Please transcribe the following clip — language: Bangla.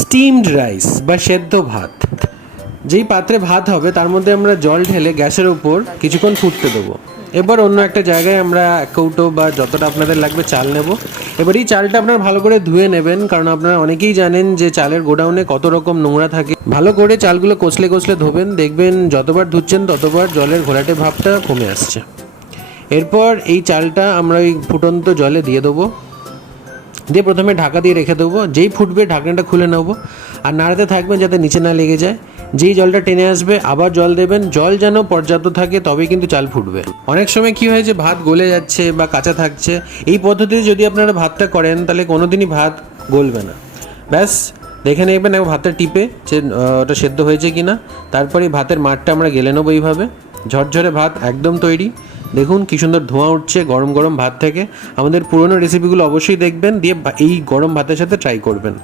স্টিমড রাইস বা সেদ্ধ ভাত। যেই পাত্রে ভাত হবে তার মধ্যে আমরা জল ঢেলে গ্যাসের উপর কিছুক্ষণ ফুটতে দেবো। এবার অন্য একটা জায়গায় আমরা এক কৌটো বা যতটা আপনাদের লাগবে চাল নেব। এবার এই চালটা আপনারা ভালো করে ধুয়ে নেবেন, কারণ আপনারা অনেকেই জানেন যে চালের গোডাউনে কত রকম নোংরা থাকে। ভালো করে চালগুলো কষলে কষলে ধোবেন, দেখবেন যতবার ধুচ্ছেন ততবার জলের ঘোলাটে ভাবটা কমে আসছে। এরপর এই চালটা আমরা ওই ফুটন্ত জলে দিয়ে দেবো, দিয়ে প্রথমে ঢাকা দিয়ে রেখে দেবো। যেই ফুটবে ঢাকনাটা খুলে নেবো আর নাড়াতে থাকবেন যাতে নিচে না লেগে যায়। যেই জলটা টেনে আসবে আবার জল দেবেন, জল যেন পর্যাপ্ত থাকে তবেই কিন্তু চাল ফুটবে। অনেক সময় কি হয় যে ভাত গলে যাচ্ছে বা কাঁচা থাকছে, এই পদ্ধতিতে যদি আপনারা ভাতটা করেন তাহলে কোনোদিনই ভাত গলবে না। ব্যাস দেখে নেবেন একবার ভাতটা টিপে যে ওটা সেদ্ধ হয়েছে কি না। তারপরে ভাতের মাঠটা আমরা গেলে নেবো। এইভাবে ঝরঝরে ভাত একদম তৈরি। দেখুন কী সুন্দর ধোঁয়া উঠছে গরম গরম ভাত থেকে। আমাদের পুরনো রেসিপিগুলো অবশ্যই দেখবেন, দিয়ে এই গরম ভাতের সাথে ট্রাই করবেন।